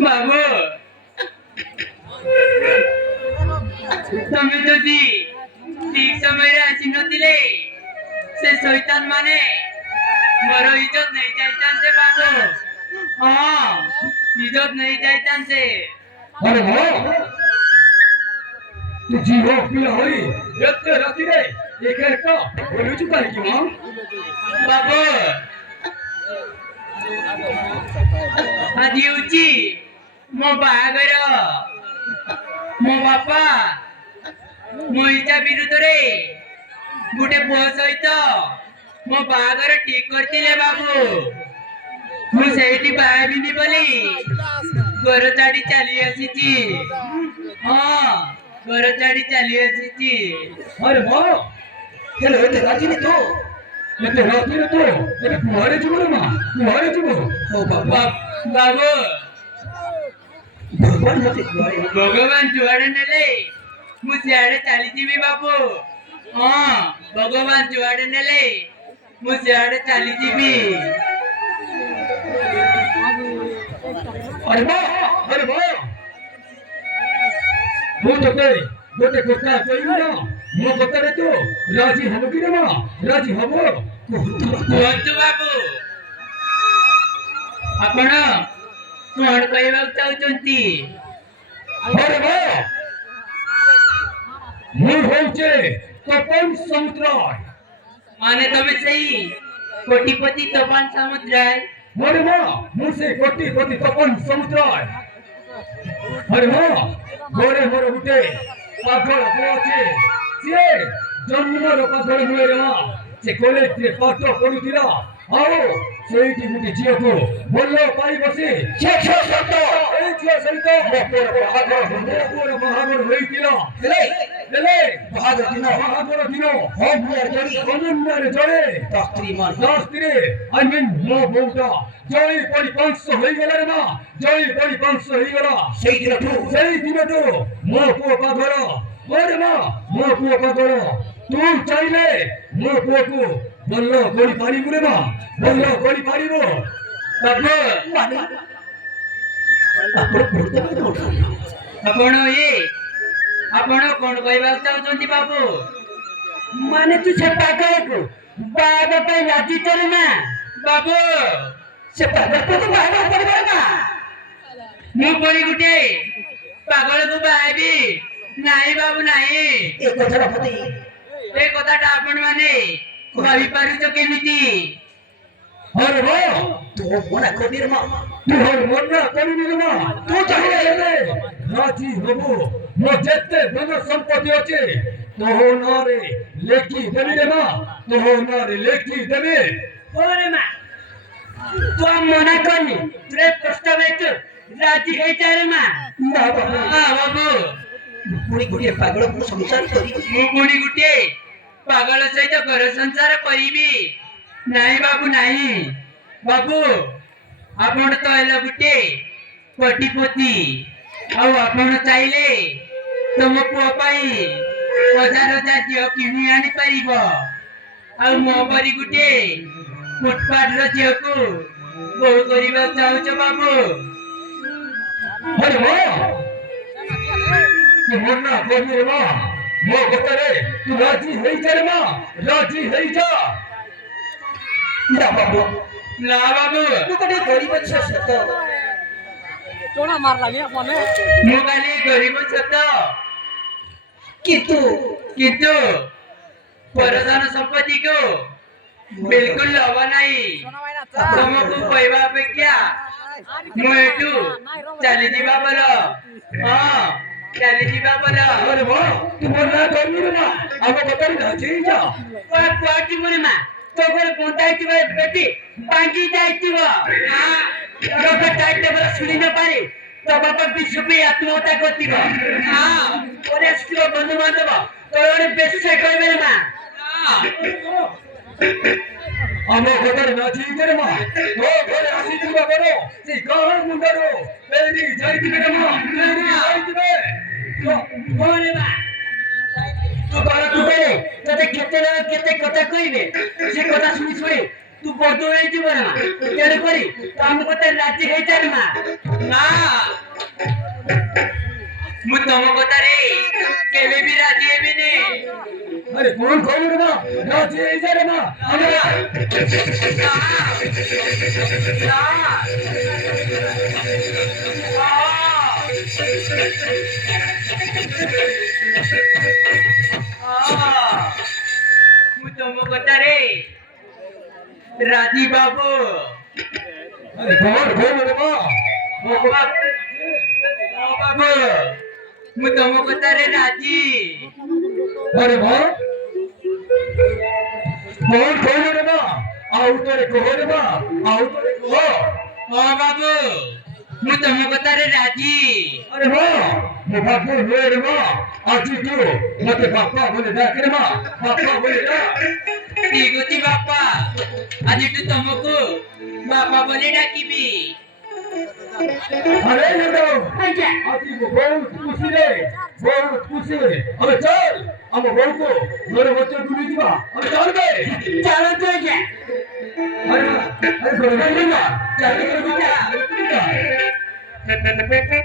बाबू तमे जदि ठीक समय रे आसी नथिले से शैतान माने मोर इज्जत नहीं जाइतान से बाबू। हां इज्जत नहीं जाइतान से। अरे हो तू जीव पिला होई एते राती रे एक एक बोलू चुका है कि मां बाबू आदि उची मो बागर मो बापा मो इच्छा विरुद्ध रे गुटे पुआ सहित मो बागर ठीक करतिले बाबू। मु सेठी बाबिनी बोली घर छाड़ी चली आसीची। हां घर छाड़ी चली आसीची। अरे मां हेलो एते राती ने तो एते राती ने तो एते कुआरे जुबो रे मां कुआरे जुबो हो बाबा बाबू भगवान मते कुआरे भगवान जुआड़े नेले मु सियाड़े चली जीवी बाबू। हां भगवान जुआड़े नेले मु सियाड़े चली जीवी। अरे मां वो तो कई गोटे कोता कोई ना मो कोतारे तो राजी हबो कि रे मां राजी हबो कुहतु बाबू आपण कोण कहबा चाहउचंती। अरे मां मु होचे तपन समुद्र माने तमे सही कोटिपति तपन समुद्र है। अरे मां मु से कोटिपति तपन समुद्र अरे मां गोरे मोर गुटे पागल होचे से जन्मर पागल हुए रे मां से कॉलेज रे पाठ पढुतिरा आओ सेठी गुटे झियो को बोलो पाई बसे छे छे सत ए झियो सहित मोर बहादुर होइतिला ले बहादुर दिनो हम यार जड़े दस्त्री आई मीन मो बोटा जई पड़ी 500 होई गेला रे मां जई पड़ी 500 होई गेला सेई दिन तो मो पुओ पागल ओरे मां मो पुओ पागल तू चाइले मो पुओ को बोलो गोली पाड़ी रे मां बोलो गोली पाड़ी रो बाबू आपण ये आपण कोण कहबा चाहउचंती बाबू। माने तू से पागल को बाबा पे राजी करे ना बाबू से पागल को तो बाबा पड़बे ना मु पड़ी गुटे पागल को बाबी नाही बाबू नाही। ए कथरा पति ए कथाटा आपण माने भाबी पारुच केमिति। अरे वो तो मोना कोनी रे मां तू मरना करी रे मां तू चाहे रे राजी हबो मो जत्ते धन संपत्ति अछि तो नारे लेखी देबी रे मां तो नारे लेखी देबी। ओरे मां तो मोना कोनी तुरे प्रस्ताव है तो राजी है चारे मां ना बाबू हां बाबू पुणी गुटे पागल को संसार करी मु पुणी गुटे पागल सहित घर संसार करिबी नाही बाबू नाही। बाबू आपण तो एला गुटे कोटिपति आउ आपण चाहिले तो मो पुआ पाई 1000 झियो किनि आनी परिबो आउ मो परी गुटे फुटपाथ रो झियो को बहु करिबा चाहउछ बाबू। अरे वाह तू मरना करी रे मां मो कतरे तू राजी है जा रे मां राजी है जा ना बाबू ना बाबू तू कधी गरीबच असत टोना मारला नाही आपण मु खाली गरीबच होतो कितू परदान संपत्ति को बिल्कुल लवा नहीं तुमको पैवा अपेक्षा मु एटू चली जीवा बोलो हाँ चली जीवा बोलो अरे वाह तू बोलना करनी रे ना अब बता ना चीज कोई कोटी मुने मा तो कोई पंचायत में बेटी बांगी जाती वो हां लोग टाइट टेबल सुनी न पारे तो बाबा 20 रुपया आत्महत्या करती वो हां और इसको बंधु बांधव तो और बेसे कोई मेरे मा अब बता ना चीज रे मां वो घरे आसी दिवा करो सी गाल मुंडरो मेरी जाईती के मां मेरी जाईती बे बोले मा तू बारा तू बेले तते केते कथा कहिबे से कथा सुनी सुनी तू बदो हे जीव ना तेरे करी काम कोते राजी हे जान मा ना मु तुमको तारे केवे भी राजी है भी नहीं अरे कौन कौन रे मां ना चीज रे मां हमरा मु तुमको तारे राजी बाबू अरे कौन कौन रे मां बाबू मु तुमको तारे राजी अरे वाह कौन कौन रे मां आउ तो रे कहो रे मां आउ तो रे कहो हाँ बाबू मु तुमको तारे राजी अरे वाह मो बापू रे रे मां आज तू मते बापा बोले डाक रे मां बापा बोले डाक ठीक होती बापा आज तू तुमको बापा बोले डाकिबी अरे नंदो आज को बहुत खुशी रे बहुत खुशी अबे चल हम बहू को मेरे बच्चे को ले जीवा अबे चल बे चलो तो क्या अरे छोड़ दे ना चल के बेटा